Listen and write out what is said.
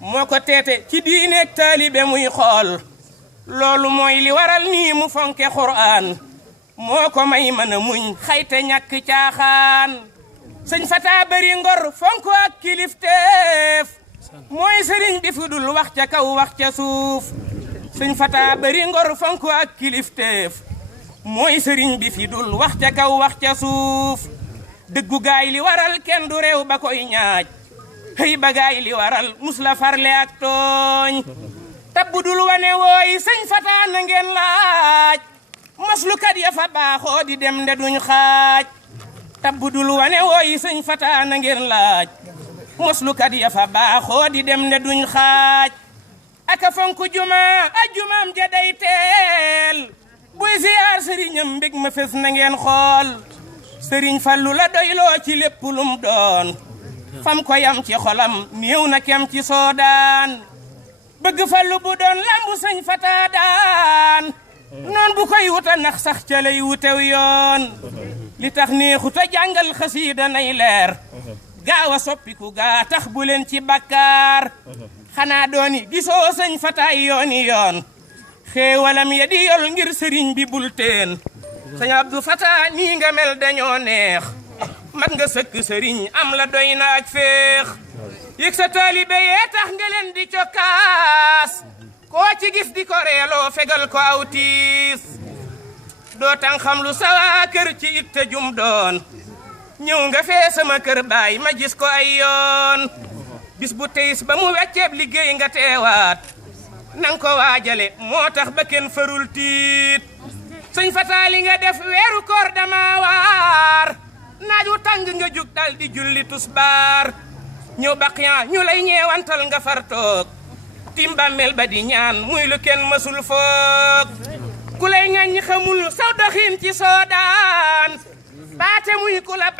moo ko teete ci diineeg taalibe muy xool loolu mooy li waral nii mu fonke Qur'an moo ko may mën a muñ xayte ñàkk caaxaan sëñ Fata bari ngor fonk ak kilifteef mooy sëriñ bi fu dul wax ca kaw wax ca suuf sëñ Fata bari ngor fonk ak kilifteef mooy sëriñ bi fi dul wax ca kaw wax ca suuf dëggu gaay li waral kenn du réew ba koy ñaaj xëy ba gaay li waral mus la farle ak tooñ tabbu dul wane wooy sëñ Fata na ngeen laaj maslukat ya fa baaxoo di dem nde duñ xaaj tabbu dul wane wooy sëñ Fata na ngeen laaj maslukat ya fa baaxoo di dem nde duñ xaaj aka fonku juma ajumaam ja day teel buy ziyaar sëriñam mbég ma fes na ngeen xool sëriñ Fallu la doyloo ci lépp lum doon fam ko yam ci xolam néew na kem ci soodaan bëgg Fallu bu doon lambu sëñ Fata daan noon bu koy wuta nax sax ca lay wutew yoon li tax neexuta jàngal xasiida nay leer gaaw a soppiku gaa tax bu leen ci bakkaar xanaa dooni gisoo sëñ Fata yooni yoon xéewalam ya di yol ngir sëriñ bi bul teen sëñ Abdou Fata nii nga mel dañoo neex mat nga sëkk sëriñ am la doy na ak féex yëg sa taalibe yee tax nga leen di cokkaas koo ci gis di ko reeloo fegal ko aw tiis doo tan xam lu sawa kër ci itte jum doon ñëw nga fee sama kër baay ma gis ko ay yoon bis bu teys ba mu wecceeb liggéey nga teewaat nang ko waajale moo tax ba kenn farul tiit sëñ Fata li nga def weeru koor dama waar naaju tàng nga jug dal di julli tusbaar ñëw baqiyan ñu lay ñeewantal nga far toog tim bàmmeel ba di ñaan muy lu kenn mësul foog ku lay ŋaññi xamul saw doxin ci soodaan baate muy ku la